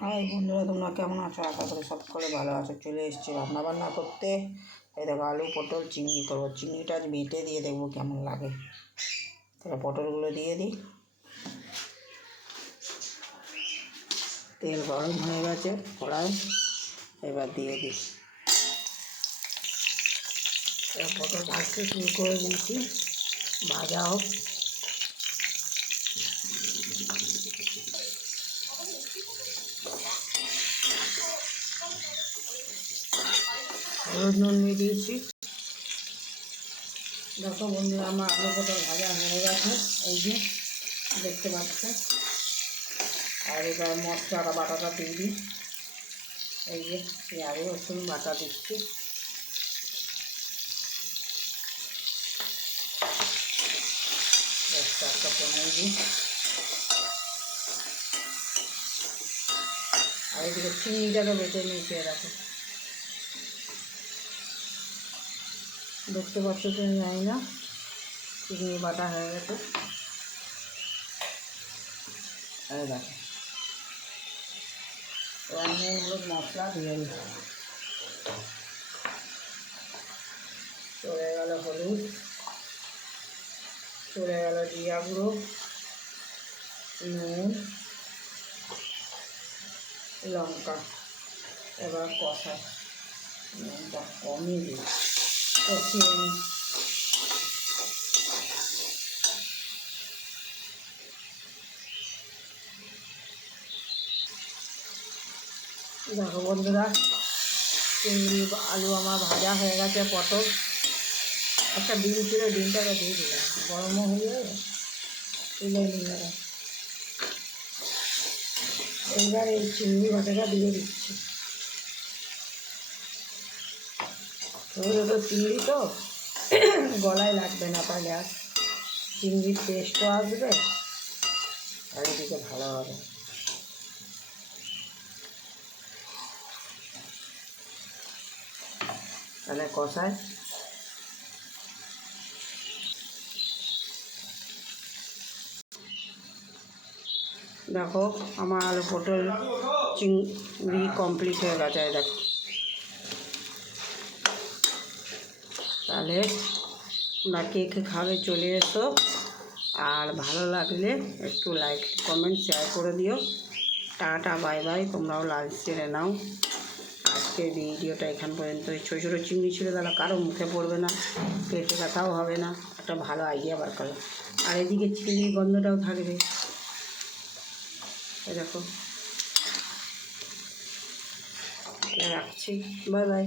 High বন্ধুরা, তোমরা কেমন আছো? আশা করি সকলে ভালো আছো। চলে এসেছি রান্নাবান্না করতে। এই দেখো, আলু পটল চিংড়ি করবো। চিংড়িটা আজ বেটে দিয়ে দেখবো কেমন লাগে। তাহলে পটলগুলো দিয়ে দিই। তেল গরম হয়ে গেছে কড়াই, এবার দিয়ে দিই। পটল ভাজতে শুরু করে দিয়েছি, ভাজা হোক। হলুদ নুন দিয়ে দিয়েছি। দেখো বন্ধুরা, আমার আলু পটল ভাজা হয়ে গেছে, এই যে দেখতে পাচ্ছে। আর এবার মশলাটা বাটাটা দিয়ে দিই। এই যে পেঁয়াজ রসুন বাটা দিচ্ছি। একটা কমিয়ে দিই। আর এদিকে চিংড়িটাকে বেটে নিয়েছি। দেখো, দেখতে পাচ্ছ তো, জানি না, চিংড়ি বাটা হয়ে গেছে। এই দেখো, এবার নুন হলুদ মশলা দিয়ে দিই। চলে গেল হলুদ, চলে গেল জিরা গুঁড়ো, নুন, লঙ্কা। এবার কষা, নুনটা কমিয়ে দিই, কষিয়ে নিই। দেখো বন্ধুরা, চিংড়ি আলু আমার ভাজা হয়ে গেছে। পটল, একটা ডিম ছিল, ডিমটাকে দিয়ে দিলাম। গরমও হয়ে যাবে, তুলে নিয়ে যাবে। এইবার এই চিংড়ি ভাজাটা দিয়ে দিচ্ছি। ছোটো ছোটো চিংড়ি তো গলায় লাগবে না, তাহলে আর চিংড়ির টেস্টও আসবে, আর এদিকে ভালো হবে। তাহলে কষায়। দেখো, আমার আলু পটল চিংড়ি কমপ্লিট হয়ে গেছে। দেখো, তাহলে তোমরা কে কে খাবে চলে এসো। আর ভালো লাগলে একটু লাইক কমেন্ট শেয়ার করে দিও। টাটা বাই বাই, তোমরাও লাঞ্চ সেরে নাও। আজকের ভিডিওটা এখান পর্যন্ত। ছোটো ছোটো চিংড়ি ছিল, তাহলে কারো মুখে পড়বে না, পেটে ব্যথাও হবে না। একটা ভালো আইডিয়া বার করলাম। আর এদিকে চিংড়ির গন্ধটাও থাকবে। দেখো, রাখছি, বাই বাই।